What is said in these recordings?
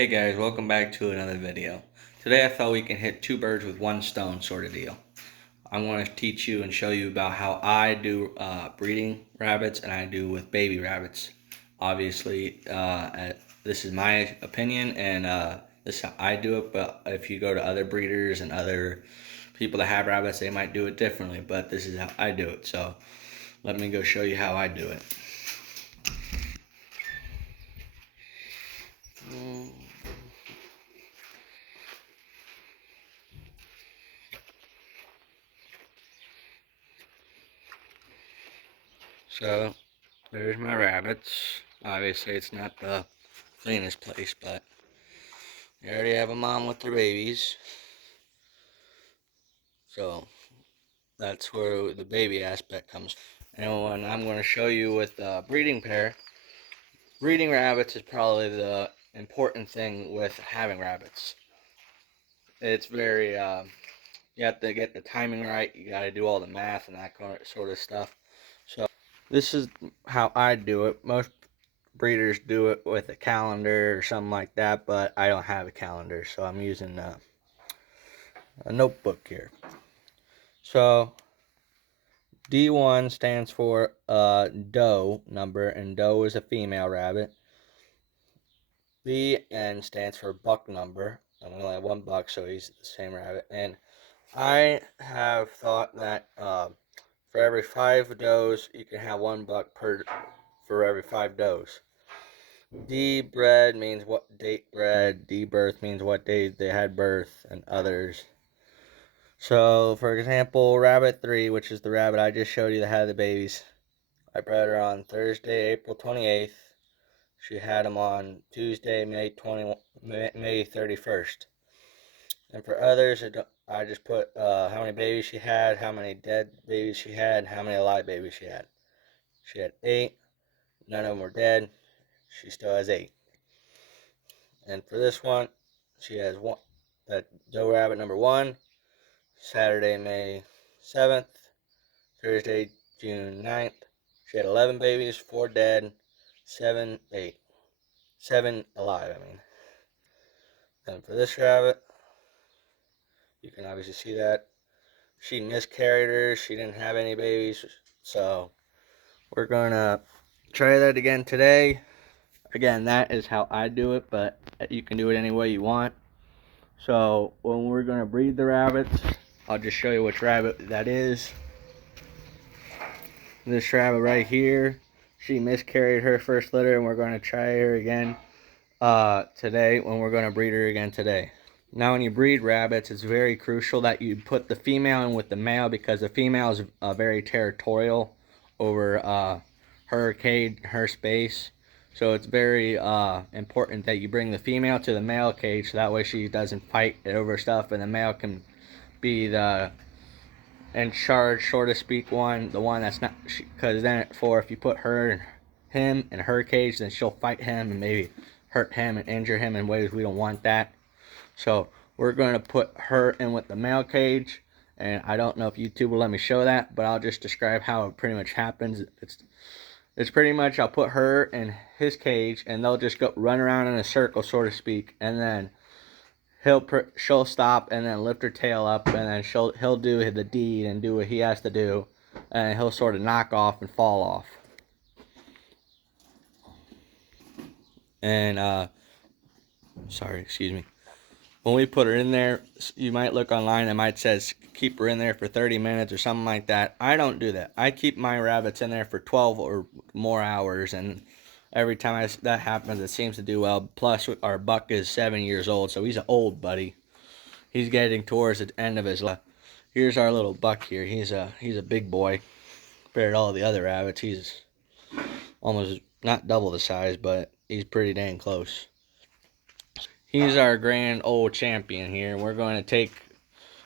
Hey guys, welcome back to another video. Today I thought we can hit two birds with one stone sort of deal. I'm going to teach you and show you about how I do breeding rabbits and I do with baby rabbits. Obviously, this is my opinion and this is how I do it, but if you go to other breeders and other people that have rabbits, they might do it differently, but this is how I do it. So let me go show you how I do it. So there's my rabbits. Obviously, it's not the cleanest place, but you already have a mom with their babies. So that's where the baby aspect comes. And when I'm going to show you with the breeding pair, breeding rabbits is probably the important thing with having rabbits. It's very, you have to get the timing right. You got to do all the math and that sort of stuff. So this is how I do it. Most breeders do it with a calendar or something like that, but I don't have a calendar, so I'm using a notebook here. So D1 stands for doe number, and doe is a female rabbit. BN stands for buck number. I'm only have one buck, so he's the same rabbit. And I have thought that for every 5 does, you can have one buck for every 5 does. D bred means what date bred. D birth means what date they had birth, and others. So, for example, rabbit 3, which is the rabbit I just showed you that had the babies, I bred her on Thursday, April 28th. She had them on Tuesday, May 31st. And for others, I just put how many babies she had, how many dead babies she had, how many alive babies she had. She had 8. None of them were dead. She still has 8. And for this one, she has one. That doe rabbit number 1, Saturday, May 7th, Thursday, June 9th. She had 11 babies, 4 dead, 7 alive, I mean. And for this rabbit, you can obviously see that she miscarried her. She didn't have any babies. So we're going to try that again today. Again, that is how I do it, but you can do it any way you want. So when we're going to breed the rabbits, I'll just show you which rabbit that is. This rabbit right here, she miscarried her first litter, and we're going to try her again today when we're going to breed her again today. Now when you breed rabbits, it's very crucial that you put the female in with the male, because the female is very territorial over her cage, her space. So it's very important that you bring the female to the male cage, so that way she doesn't fight over stuff, and the male can be the in charge, so to speak, one, the one that's not, because then if you put him in her cage, then she'll fight him and maybe hurt him and injure him in ways we don't want that. So we're going to put her in with the male cage, and I don't know if YouTube will let me show that, but I'll just describe how it pretty much happens. It's pretty much I'll put her in his cage, and they'll just go run around in a circle, so to speak, and then she'll stop and then lift her tail up, and then he'll do the deed and do what he has to do, and he'll sort of knock off and fall off. And sorry, excuse me. When we put her in there, you might look online, it might says keep her in there for 30 minutes or something like that. I don't do that. I keep my rabbits in there for 12 or more hours, and every time that happens, it seems to do well. Plus, our buck is 7 years old, so he's an old buddy. He's getting towards the end of his life. Here's our little buck here. He's a big boy compared to all the other rabbits. He's almost not double the size, but he's pretty dang close. He's our grand old champion here. We're going to take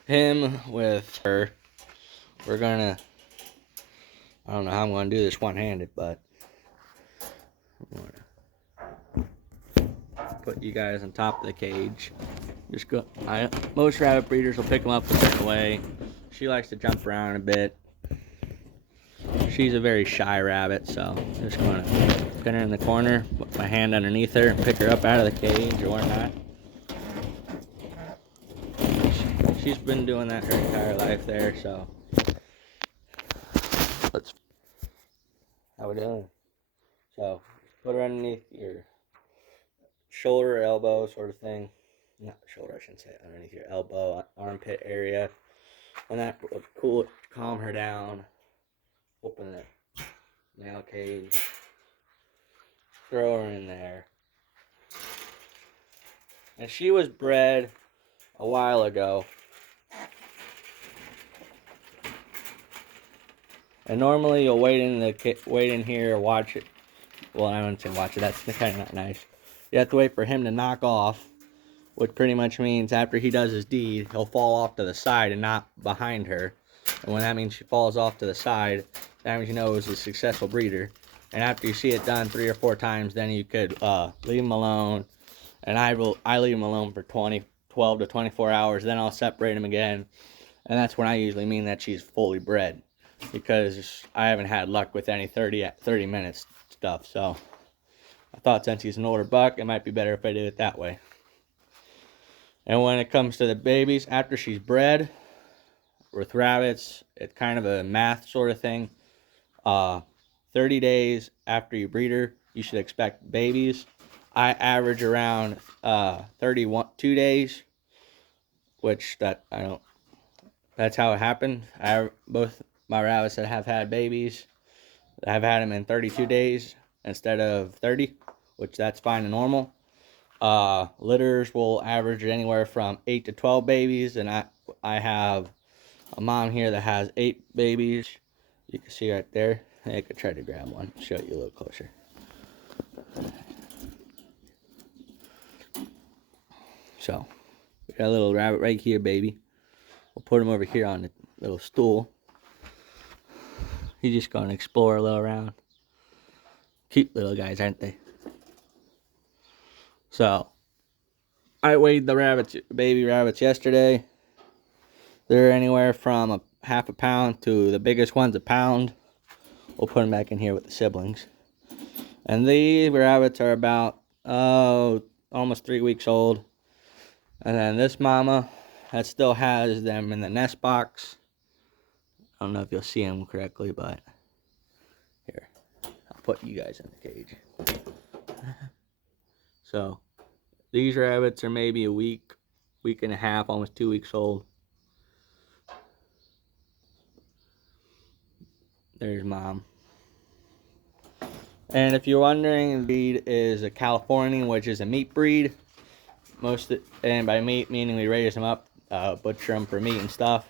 him with her. We're going to, I don't know how I'm going to do this one-handed, but I'm going to put you guys on top of the cage. Just go. Most rabbit breeders will pick them up a certain way. She likes to jump around a bit. she's a very shy rabbit, so I'm just going to pin her in the corner, put my hand underneath her, and pick her up out of the cage or whatnot. She's been doing that her entire life there, so how we doing? So put her underneath your shoulder, elbow, sort of thing. Not shoulder, I shouldn't say. Underneath your elbow, armpit area, and that will calm her down. Open the nail cage, throw her in there. And she was bred a while ago. And normally you'll wait in here, watch it. Well, I wouldn't say watch it. That's kind of not nice. You have to wait for him to knock off, which pretty much means after he does his deed, he'll fall off to the side and not behind her. And when that means she falls off to the side, that means you know it was a successful breeder. And after you see it done 3 or 4 times, then you could leave him alone. And I leave him alone for 12 to 24 hours. Then I'll separate him again. And that's when I usually mean that she's fully bred, because I haven't had luck with any 30 minutes stuff. So I thought since he's an older buck, it might be better if I did it that way. And when it comes to the babies, after she's bred, with rabbits, it's kind of a math sort of thing. 30 days after you breed her, you should expect babies. I average around 32 days, which that's how it happened. Both my rabbits that have had babies, I've had them in 32 days instead of 30, which that's fine and normal. Litters will average anywhere from 8 to 12 babies, and I have a mom here that has 8 babies. You can see right there. I could try to grab one, show you a little closer. So, we got a little rabbit right here, baby. We'll put him over here on the little stool. He's just going to explore a little around. Cute little guys, aren't they? So, I weighed the baby rabbits yesterday. They're anywhere from a half a pound to the biggest one's a pound. We'll put them back in here with the siblings. And these rabbits are about, almost 3 weeks old. And then this mama that still has them in the nest box. I don't know if you'll see them correctly, but here, I'll put you guys in the cage. So, these rabbits are maybe a week and a half, almost 2 weeks old. There's mom. And if you're wondering, the breed is a Californian, which is a meat breed. And by meat, meaning we raise them up, butcher them for meat and stuff.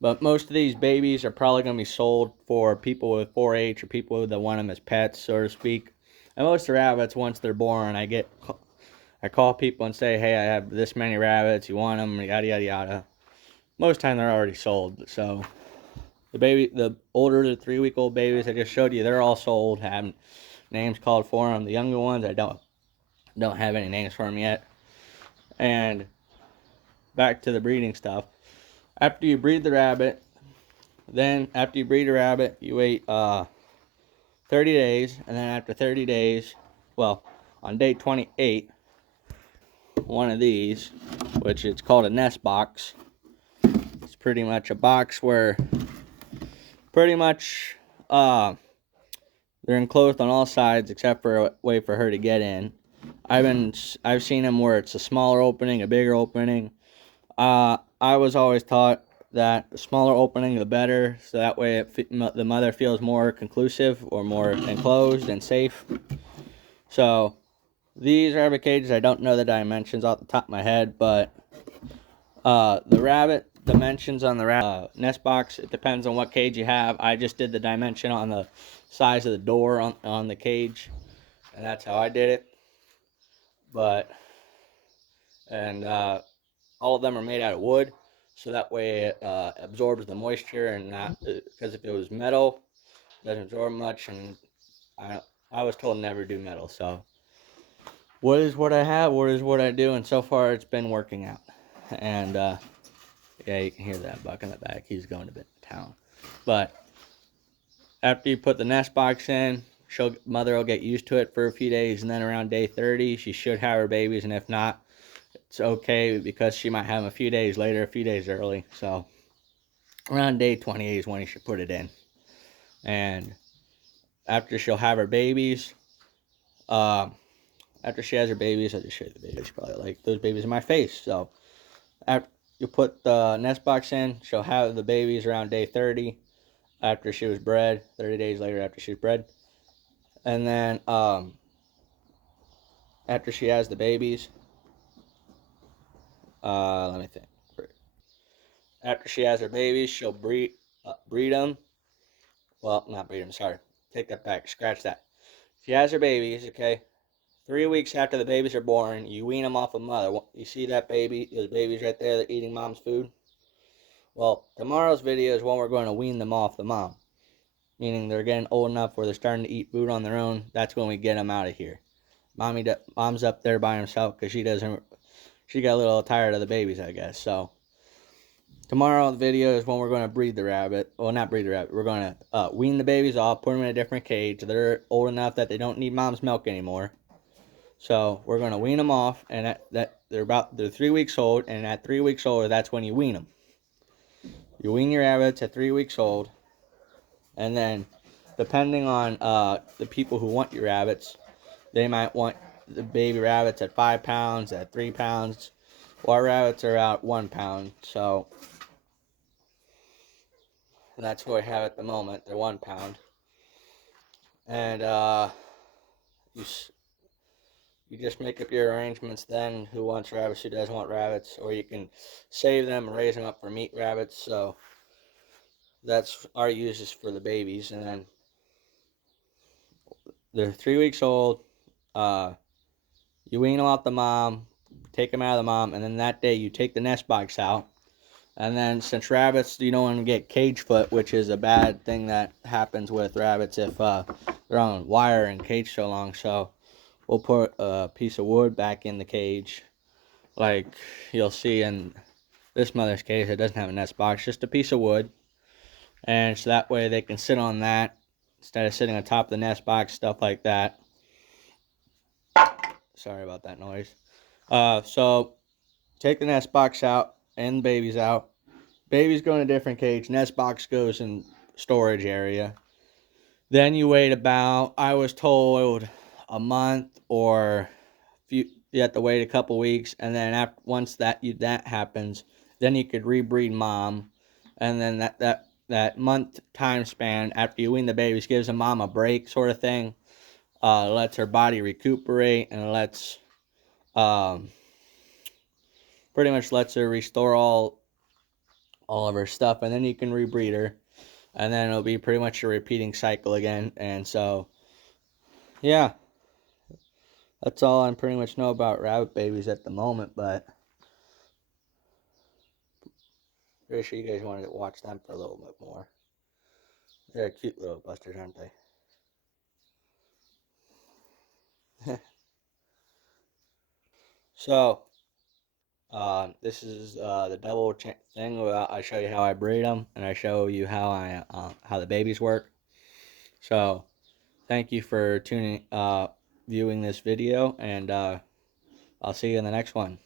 But most of these babies are probably going to be sold for people with 4-H or people that want them as pets, so to speak. And most of the rabbits, once they're born, I call people and say, hey, I have this many rabbits, you want them, yada, yada, yada. Most of the time, they're already sold. So the older, the 3-week-old babies I just showed you, they're all sold, have names called for them. The younger ones, I don't have any names for them yet. And back to the breeding stuff. After you breed the rabbit, you wait 30 days, and then after 30 days, well, on day 28, one of these, which is called a nest box. It's pretty much a box where pretty much they're enclosed on all sides except for a way for her to get in. I've seen them where it's a smaller opening, a bigger opening. I was always taught that the smaller opening the better, so that way the mother feels more conclusive or more enclosed and safe. So these rabbit cages, I don't know the dimensions off the top of my head, but the rabbit dimensions on the nest box, it depends on what cage you have. I just did the dimension on the size of the door on the cage, and that's how I did it. And all of them are made out of wood, so that way it absorbs the moisture, and not, because if it was metal, it doesn't absorb much, and I was told never do metal. So what is what I have, what is what I do, and so far it's been working out. And yeah, you can hear that buck in the back. He's going to town. But after you put the nest box in, mother will get used to it for a few days, and then around day 30, she should have her babies, and if not, it's okay because she might have them a few days later, a few days early. So around day 28 is when you should put it in. And after she'll have her babies, after she has her babies, I'll just show you the babies. Probably like those babies in my face. So after you put the nest box in, she'll have the babies around day 30 after she was bred, 30 days later after she was bred. And then after she has the babies, let me think. After she has her babies, she'll breed them. Well, not breed them, sorry. Take that back, scratch that. She has her babies, okay? 3 weeks after the babies are born, you wean them off of mother. You see that baby, those babies right there that are eating mom's food? Well, tomorrow's video is when we're going to wean them off the mom. Meaning they're getting old enough where they're starting to eat food on their own. That's when we get them out of here. Mom's up there by herself because she got a little tired of the babies, I guess. So tomorrow the video is when we're going to breed the rabbit. Well, not breed the rabbit. We're going to wean the babies off, put them in a different cage. They're old enough that they don't need mom's milk anymore. So we're going to wean them off, and they're 3 weeks old, and at 3 weeks old, that's when you wean them. You wean your rabbits at 3 weeks old, and then depending on the people who want your rabbits, they might want the baby rabbits at 5 pounds, at 3 pounds. Well, our rabbits are at 1 pound, so that's what we have at the moment. They're 1 pound, and you just make up your arrangements then, who wants rabbits, who doesn't want rabbits, or you can save them and raise them up for meat rabbits. So that's our uses for the babies. And then they're 3 weeks old. You wean them off the mom, take them out of the mom, and then that day you take the nest box out. And then since rabbits, you don't want to get cage foot, which is a bad thing that happens with rabbits if they're on wire and cage so long. So we'll put a piece of wood back in the cage, like you'll see in this mother's cage. It doesn't have a nest box, just a piece of wood. And so that way they can sit on that instead of sitting on top of the nest box, stuff like that. Sorry about that noise. So take the nest box out and the babies out. Babies go in a different cage. Nest box goes in storage area. Then you wait about, I was told, a month, or you have to wait a couple weeks, and then once that happens, then you could rebreed mom, and then that month time span after you wean the babies gives a mom a break, sort of thing. Lets her body recuperate, and pretty much lets her restore all of her stuff, and then you can rebreed her, and then it'll be pretty much a repeating cycle again. And so, yeah, that's all I pretty much know about rabbit babies at the moment, but pretty sure you guys want to watch them for a little bit more. They're cute little busters, aren't they? So, this is the double thing where I show you how I breed them, and I show you how the babies work. So, thank you for viewing this video, and I'll see you in the next one.